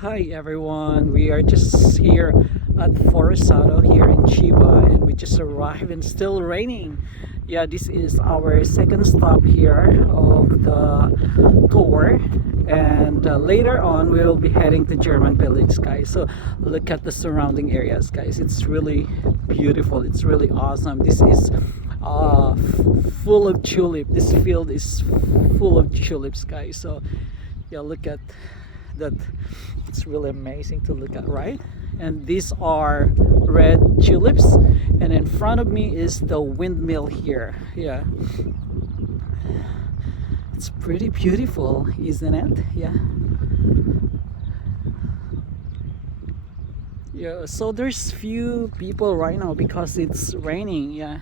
Hi everyone, we are just here at Furusato here in Chiba, and we just arrived and still raining. Yeah, this is our second stop here of the tour, and later on we will be heading to German village, guys. So look at the surrounding areas, guys. It's really beautiful, it's really awesome. This is full of tulip. This field is full of tulips, guys. So yeah, look at that. It's really amazing to look at, right? And these are red tulips, and in front of me is the windmill here. Yeah, it's pretty beautiful, isn't it? Yeah, so there's few people right now because it's raining. Yeah,